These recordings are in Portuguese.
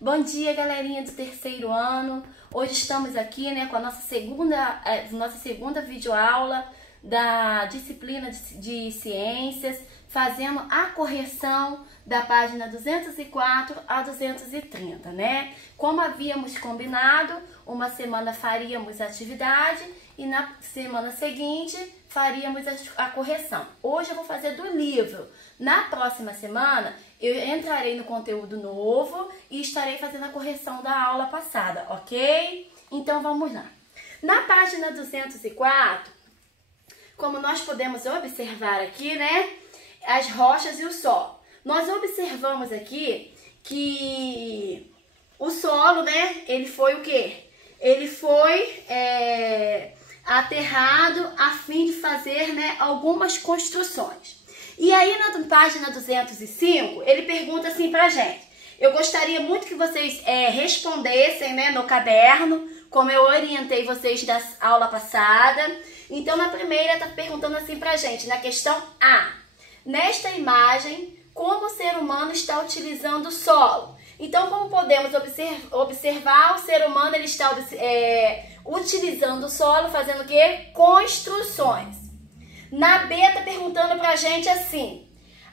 Bom dia, galerinha do terceiro ano. Hoje estamos aqui, com a nossa segunda videoaula da disciplina de ciências, fazendo a correção da página 204 a 230, Como havíamos combinado, uma semana faríamos a atividade e na semana seguinte faríamos a correção. Hoje eu vou fazer do livro. Na próxima semana eu entrarei no conteúdo novo e estarei fazendo a correção da aula passada, ok? Então vamos lá. Na página 204, como nós podemos observar aqui, as rochas e o solo. Nós observamos aqui que o solo, ele foi o quê? Ele foi aterrado a fim de fazer, algumas construções. E aí na página 205, ele pergunta assim pra gente. Eu gostaria muito que vocês respondessem, no caderno, como eu orientei vocês da aula passada. Então na primeira está perguntando assim pra gente, na questão A. Nesta imagem, como o ser humano está utilizando o solo? Então, como podemos observar, o ser humano ele está utilizando o solo, fazendo o quê? Construções. Na B está perguntando para a gente assim,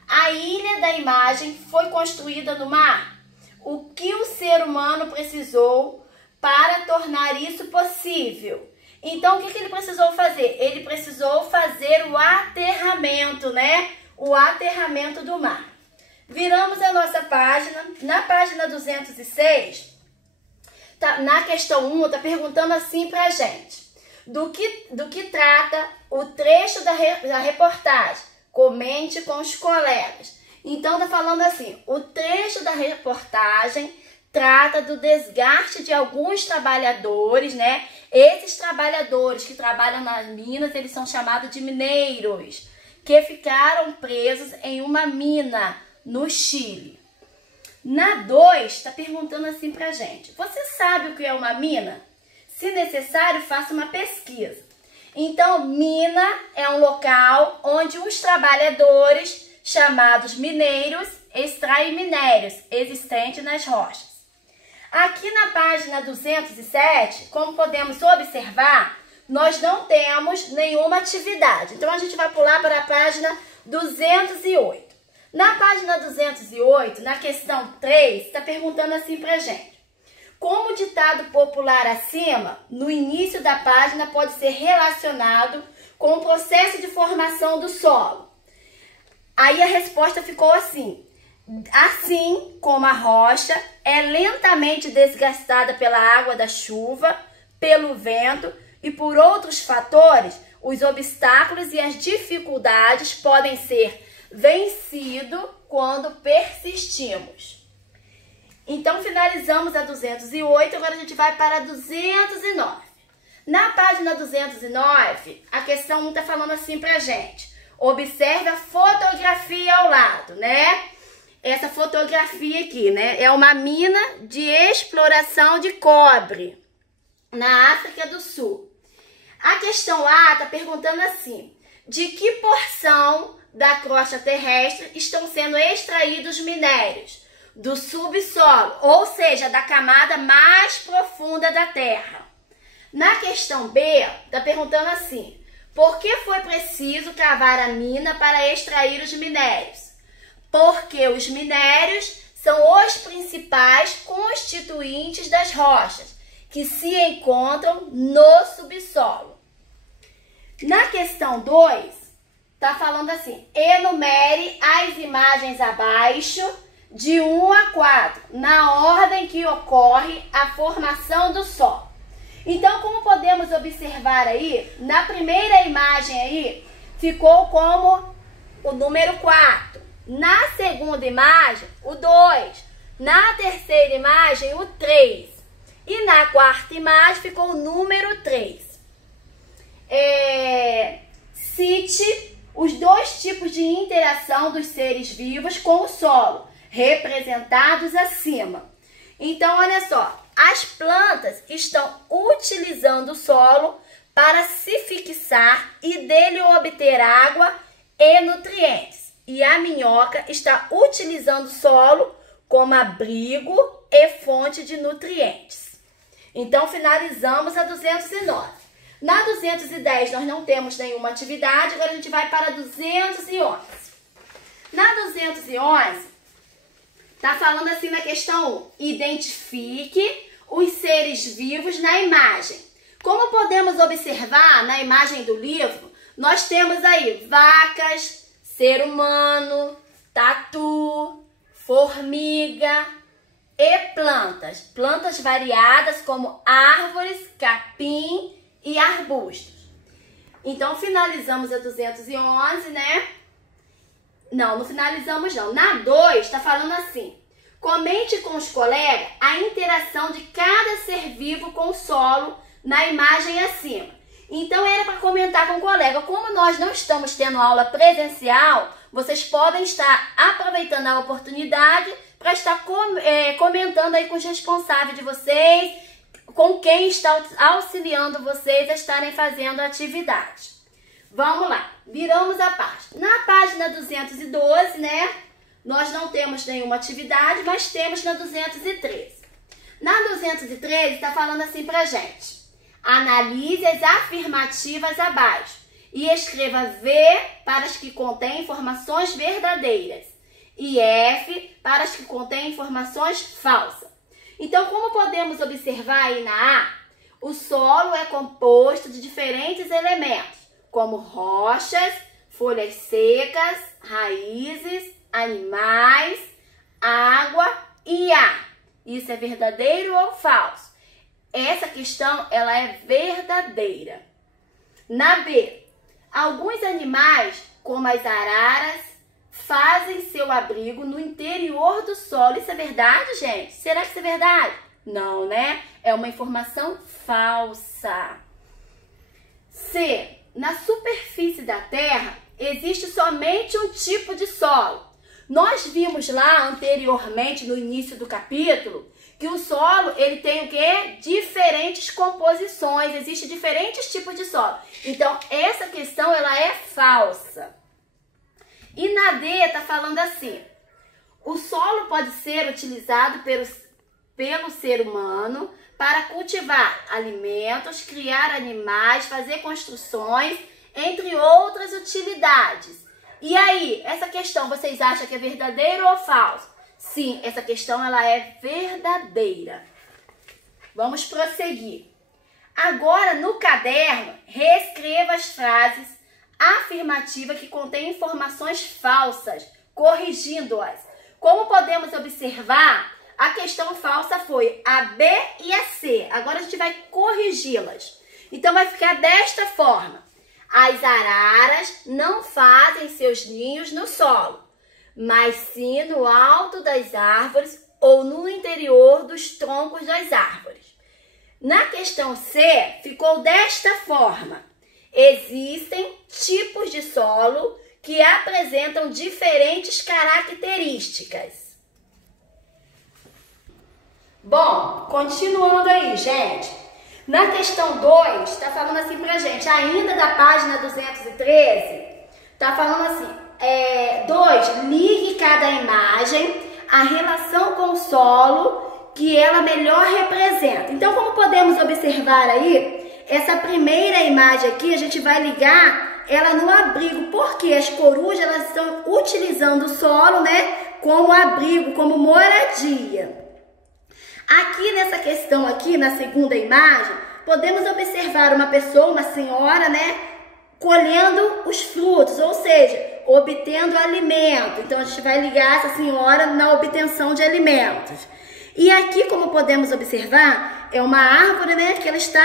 a ilha da imagem foi construída no mar? O que o ser humano precisou para tornar isso possível? Então, o que ele precisou fazer? Ele precisou fazer o aterramento, O aterramento do mar. Viramos a nossa página. Na página 206, na questão 1, está perguntando assim para a gente. Do que trata o trecho da reportagem? Comente com os colegas. Então, está falando assim, o trecho da reportagem trata do desgaste de alguns trabalhadores, Esses trabalhadores que trabalham nas minas, eles são chamados de mineiros, que ficaram presos em uma mina no Chile. Na 2, está perguntando assim pra gente. Você sabe o que é uma mina? Se necessário, faça uma pesquisa. Então, mina é um local onde os trabalhadores, chamados mineiros, extraem minérios existentes nas rochas. Aqui na página 207, como podemos observar, nós não temos nenhuma atividade. Então, a gente vai pular para a página 208. Na página 208, na questão 3, está perguntando assim pra gente. Como o ditado popular acima, no início da página pode ser relacionado com o processo de formação do solo? Aí a resposta ficou assim. Assim como a rocha é lentamente desgastada pela água da chuva, pelo vento e por outros fatores, os obstáculos e as dificuldades podem ser vencidos quando persistimos. Então, finalizamos a 208, agora a gente vai para a 209. Na página 209, a questão 1 está falando assim pra gente. Observe a fotografia ao lado, Essa fotografia aqui, é uma mina de exploração de cobre na África do Sul. A questão A está perguntando assim, de que porção da crosta terrestre estão sendo extraídos minérios? Do subsolo, ou seja, da camada mais profunda da Terra. Na questão B, está perguntando assim, por que foi preciso cavar a mina para extrair os minérios? Porque os minérios são os principais constituintes das rochas, que se encontram no subsolo. Na questão 2, está falando assim, enumere as imagens abaixo de 1 a 4, na ordem que ocorre a formação do solo. Então, como podemos observar aí, na primeira imagem aí, ficou como o número 4. Na segunda imagem, o 2. Na terceira imagem, o 3. E na quarta imagem, ficou o número 3. Cite os dois tipos de interação dos seres vivos com o solo, representados acima. Então, olha só, as plantas estão utilizando o solo para se fixar e dele obter água e nutrientes. E a minhoca está utilizando o solo como abrigo e fonte de nutrientes. Então, finalizamos a 209. Na 210, nós não temos nenhuma atividade, agora a gente vai para a 211. Na 211, está falando assim na questão 1, identifique os seres vivos na imagem. Como podemos observar na imagem do livro, nós temos aí vacas, ser humano, tatu, formiga e plantas. Plantas variadas como árvores, capim e arbustos. Então, finalizamos a 211, né? Não finalizamos não. Na 2, está falando assim. Comente com os colegas a interação de cada ser vivo com o solo na imagem acima. Então, era para comentar com o colega. Como nós não estamos tendo aula presencial, vocês podem estar aproveitando a oportunidade para estar comentando aí com os responsáveis de vocês, com quem está auxiliando vocês a estarem fazendo a atividade. Vamos lá, viramos a página. Na página 212, né, nós não temos nenhuma atividade, mas temos na 213. Na 213 está falando assim pra gente. Analise as afirmativas abaixo e escreva V para as que contêm informações verdadeiras e F para as que contêm informações falsas. Então, como podemos observar aí na A, o solo é composto de diferentes elementos, como rochas, folhas secas, raízes, animais, água e ar. Isso é verdadeiro ou falso? Essa questão, ela é verdadeira. Na B, alguns animais, como as araras, fazem seu abrigo no interior do solo. Isso é verdade, gente? Será que isso é verdade? Não, né? É uma informação falsa. C, na superfície da Terra, existe somente um tipo de solo. Nós vimos lá anteriormente, no início do capítulo, que o solo, ele tem o quê? Diferentes composições, existem diferentes tipos de solo. Então, essa questão, ela é falsa. E na D, está falando assim, o solo pode ser utilizado pelo ser humano para cultivar alimentos, criar animais, fazer construções, entre outras utilidades. E aí, essa questão, vocês acham que é verdadeiro ou falso? Sim, essa questão ela é verdadeira. Vamos prosseguir. Agora, no caderno, reescreva as frases afirmativas que contêm informações falsas, corrigindo-as. Como podemos observar, a questão falsa foi a B e a C. Agora a gente vai corrigi-las. Então, vai ficar desta forma. As araras não fazem seus ninhos no solo, mas sim no alto das árvores ou no interior dos troncos das árvores. Na questão C, ficou desta forma. Existem tipos de solo que apresentam diferentes características. Bom, continuando aí, gente. Na questão 2, está falando assim pra gente, ainda da página 213, está falando assim, 2, ligue cada imagem à relação com o solo que ela melhor representa. Então, como podemos observar aí, essa primeira imagem aqui, a gente vai ligar ela no abrigo, porque as corujas, elas estão utilizando o solo, né, como abrigo, como moradia. Aqui nessa questão aqui, na segunda imagem, podemos observar uma pessoa, uma senhora, né, colhendo os frutos, ou seja, obtendo alimento. Então, a gente vai ligar essa senhora na obtenção de alimentos. E aqui, como podemos observar, é uma árvore, né, que ela está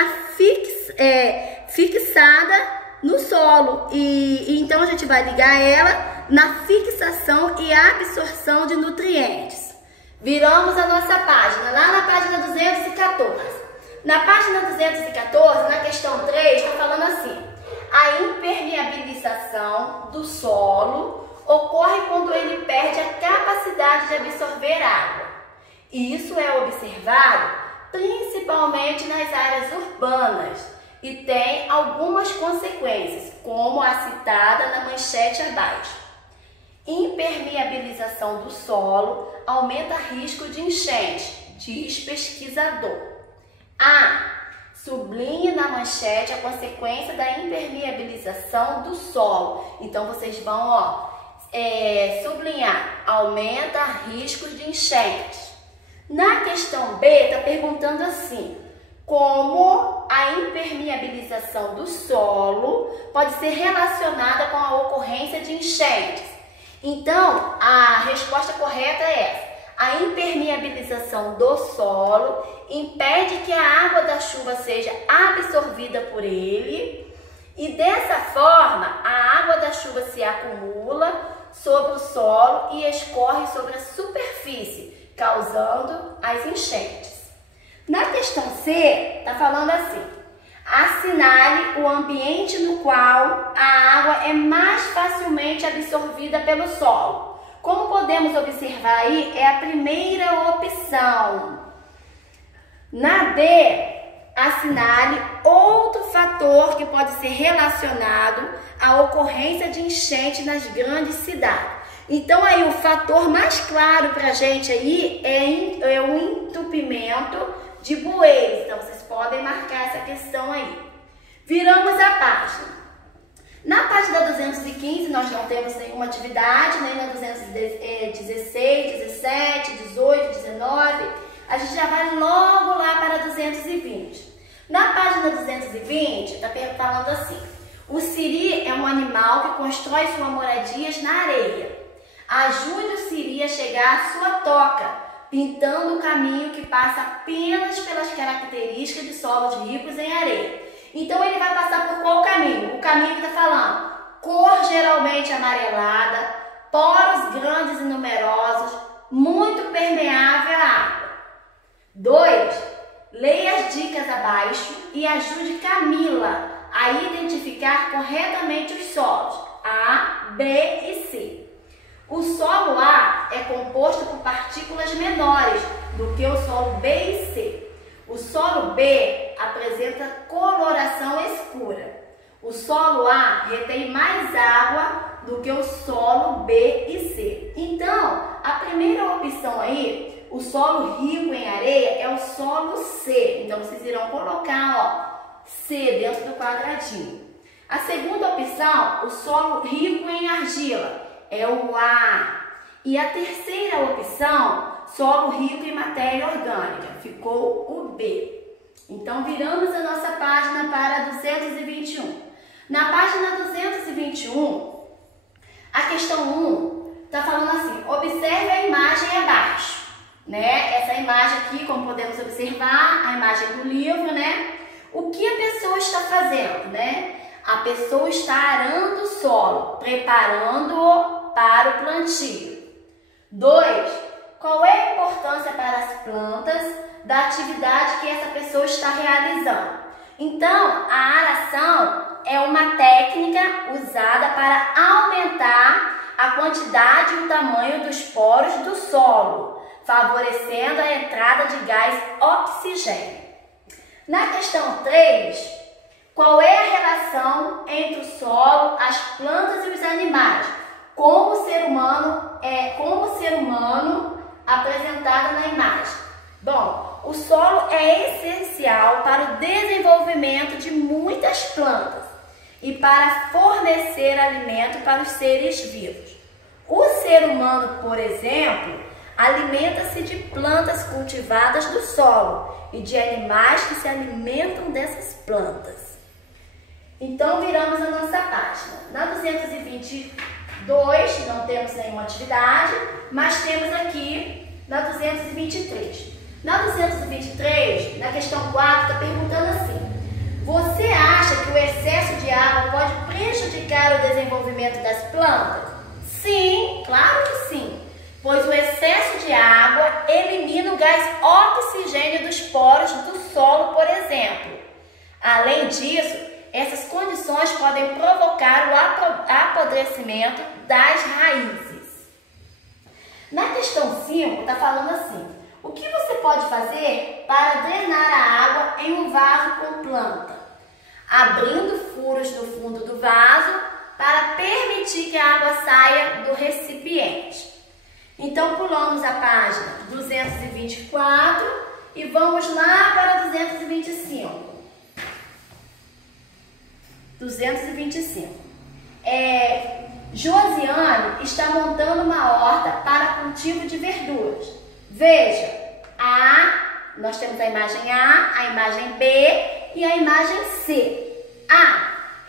fixada no solo. E então, a gente vai ligar ela na fixação e absorção de nutrientes. Viramos a nossa página, lá na página 214. Na página 214, na questão 3, está falando assim. A impermeabilização do solo ocorre quando ele perde a capacidade de absorver água. Isso é observado principalmente nas áreas urbanas e tem algumas consequências, como a citada na manchete abaixo. Impermeabilização do solo aumenta risco de enchente, diz pesquisador. Sublinhe na manchete a consequência da impermeabilização do solo. Então, vocês vão sublinhar, aumenta riscos de enchentes. Na questão B, está perguntando assim, como a impermeabilização do solo pode ser relacionada com a ocorrência de enchentes? Então, a resposta correta é essa. A impermeabilização do solo impede que a água da chuva seja absorvida por ele e dessa forma a água da chuva se acumula sobre o solo e escorre sobre a superfície, causando as enchentes. Na questão C, está falando assim, assinale o ambiente no qual a água é mais facilmente absorvida pelo solo. Como podemos observar aí, é a primeira opção. Na B, assinale outro fator que pode ser relacionado à ocorrência de enchente nas grandes cidades. Então, aí o fator mais claro para a gente aí é o entupimento de bueiros. Então, vocês podem marcar essa questão aí. Viramos a página. Na página 215, nós não temos nenhuma atividade, nem na 216, 17, 18, 19. A gente já vai logo lá para 220. Na página 220, está falando assim. O siri é um animal que constrói suas moradias na areia. Ajude o siri a chegar à sua toca, pintando o caminho que passa apenas pelas características de solos ricos em areia. Então, ele vai passar por qual caminho? O caminho que está falando, cor geralmente amarelada, poros grandes e numerosos, muito permeável à água. 2. Leia as dicas abaixo e ajude Camila a identificar corretamente os solos A, B e C. O solo A é composto por partículas menores do que o solo B e C. O solo B apresenta coloração escura. O solo A retém mais água do que o solo B e C. Então, a primeira opção aí, o solo rico em areia, é o solo C. Então, vocês irão colocar, C dentro do quadradinho. A segunda opção, o solo rico em argila, é o A. E a terceira opção, solo rico em matéria orgânica, ficou o B. Então, viramos a nossa página para 221. Na página 221, a questão 1 está falando assim, observe a imagem abaixo, né? Essa imagem aqui, como podemos observar, a imagem do livro, né? O que a pessoa está fazendo, né? A pessoa está arando o solo, preparando-o para o plantio. 2. Qual é a importância para as plantas da atividade que essa pessoa está realizando? Então, a aração é uma técnica usada para aumentar a quantidade e o tamanho dos poros do solo, favorecendo a entrada de gás oxigênio. Na questão 3, qual é a relação entre o solo, as plantas e os animais? Como o ser humano apresentado na imagem. Bom, o solo é essencial para o desenvolvimento de muitas plantas e para fornecer alimento para os seres vivos. O ser humano, por exemplo, alimenta-se de plantas cultivadas do solo e de animais que se alimentam dessas plantas. Então, viramos a nossa página. Na 222, não temos nenhuma atividade, mas temos aqui na 223. Na 223, na questão 4, está perguntando assim, você acha que o excesso de água pode prejudicar o desenvolvimento das plantas? Sim, claro que sim, pois o excesso de água elimina o gás oxigênio dos poros do solo, por exemplo. Além disso, essas condições podem provocar o apodrecimento das raízes. Na questão 5, está falando assim, o que você pode fazer para drenar a água em um vaso com planta? Abrindo furos no fundo do vaso para permitir que a água saia do recipiente. Então, pulamos a página 224 e vamos lá para 225. 225. Josiane está montando uma horta para cultivo de verduras. Veja, nós temos a imagem A, a imagem B e a imagem C.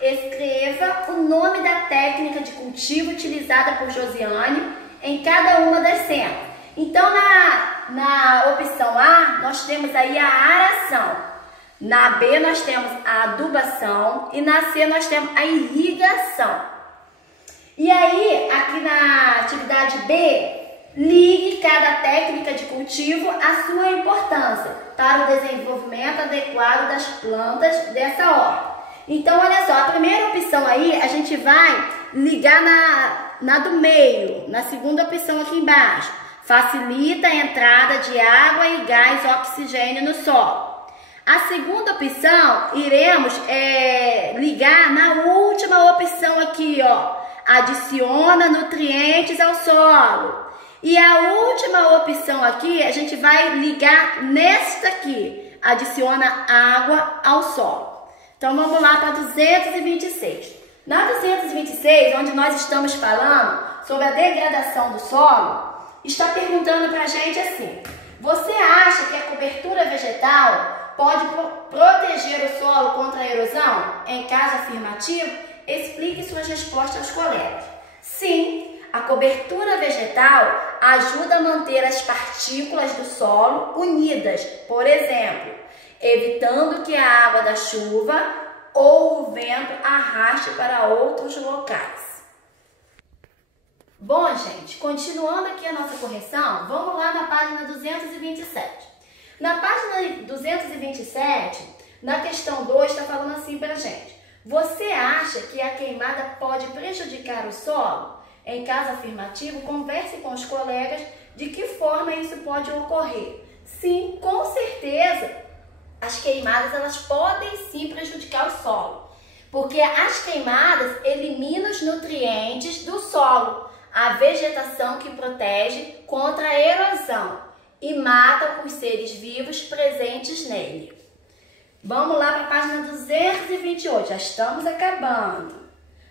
Escreva o nome da técnica de cultivo utilizada por Josiane em cada uma das cenas. Então, na opção A, nós temos aí a aração. Na B, nós temos a adubação. E na C, nós temos a irrigação. E aí, aqui na atividade B, ligue cada técnica de cultivo à sua importância para o desenvolvimento adequado das plantas dessa horta. Então, olha só, a primeira opção aí, a gente vai ligar na do meio, na segunda opção aqui embaixo. Facilita a entrada de água e gás oxigênio no solo. A segunda opção, iremos ligar na última opção aqui, ó. Adiciona nutrientes ao solo. E a última opção aqui, a gente vai ligar nesta aqui. Adiciona água ao solo. Então, vamos lá para 226. Na 226, onde nós estamos falando sobre a degradação do solo, está perguntando para a gente assim: você acha que a cobertura vegetal pode proteger o solo contra a erosão? Em caso afirmativo, explique suas respostas aos colegas. Sim, a cobertura vegetal ajuda a manter as partículas do solo unidas, por exemplo, evitando que a água da chuva ou o vento arraste para outros locais. Bom, gente, continuando aqui a nossa correção, vamos lá na página 227. Na página 227, na questão 2, está falando assim para a gente: você acha que a queimada pode prejudicar o solo? Em caso afirmativo, converse com os colegas de que forma isso pode ocorrer. Sim, com certeza. As queimadas, elas podem sim prejudicar o solo, porque as queimadas eliminam os nutrientes do solo, a vegetação que protege contra a erosão e mata os seres vivos presentes nele. Vamos lá para a página 228, já estamos acabando.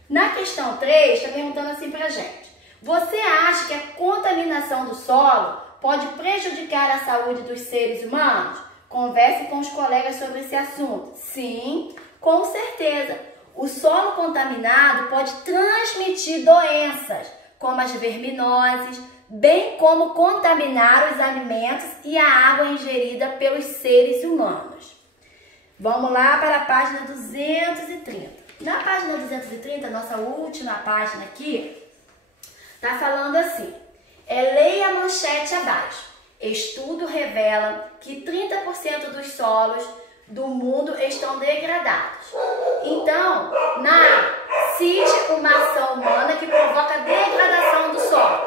Na questão 3, está perguntando assim para a gente: você acha que a contaminação do solo pode prejudicar a saúde dos seres humanos? Converse com os colegas sobre esse assunto. Sim, com certeza. O solo contaminado pode transmitir doenças, como as verminoses, bem como contaminar os alimentos e a água ingerida pelos seres humanos. Vamos lá para a página 230. Na página 230, nossa última página aqui, está falando assim: leia a manchete abaixo. Estudo revela que 30% dos solos do mundo estão degradados. Então, existe uma ação humana que provoca a degradação do solo.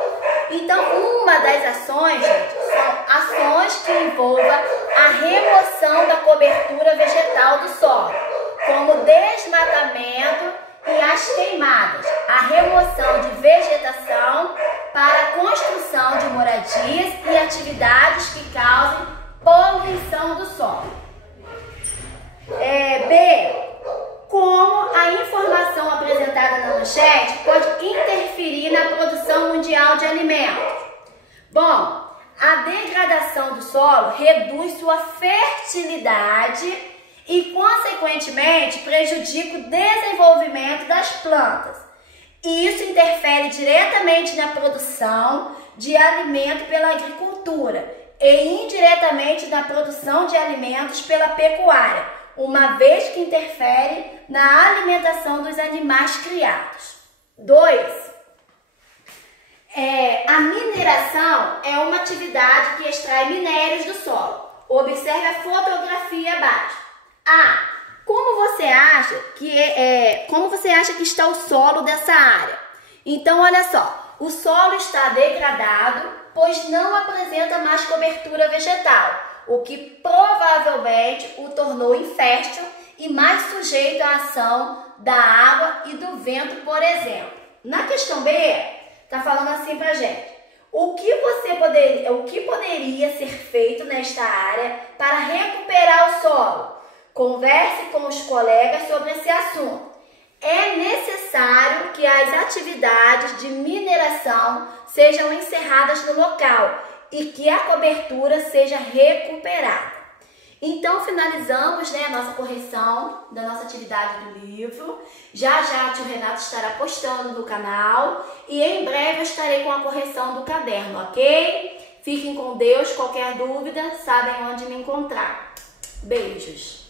Então, uma das ações, gente, são ações que envolvam a remoção da cobertura vegetal do solo, como o desmatamento e as queimadas, a remoção de vegetação para a construção de moradias e atividades que causem poluição do solo. B. Como a informação apresentada na manchete pode interferir na produção mundial de alimentos? Bom, a degradação do solo reduz sua fertilidade e, consequentemente, prejudica o desenvolvimento das plantas. Isso interfere diretamente na produção de alimento pela agricultura e indiretamente na produção de alimentos pela pecuária, uma vez que interfere na alimentação dos animais criados. 2. A mineração é uma atividade que extrai minérios do solo. Observe a fotografia abaixo. Como você acha que está o solo dessa área? Então, olha só, o solo está degradado, pois não apresenta mais cobertura vegetal, o que provavelmente o tornou infértil e mais sujeito à ação da água e do vento, por exemplo. Na questão B, está falando assim pra gente. O que poderia ser feito nesta área para recuperar o solo? Converse com os colegas sobre esse assunto. É necessário que as atividades de mineração sejam encerradas no local e que a cobertura seja recuperada. Então, finalizamos, né, a nossa correção da nossa atividade do livro. Já já o tio Renato estará postando no canal e em breve eu estarei com a correção do caderno, ok? Fiquem com Deus, qualquer dúvida, sabem onde me encontrar. Beijos!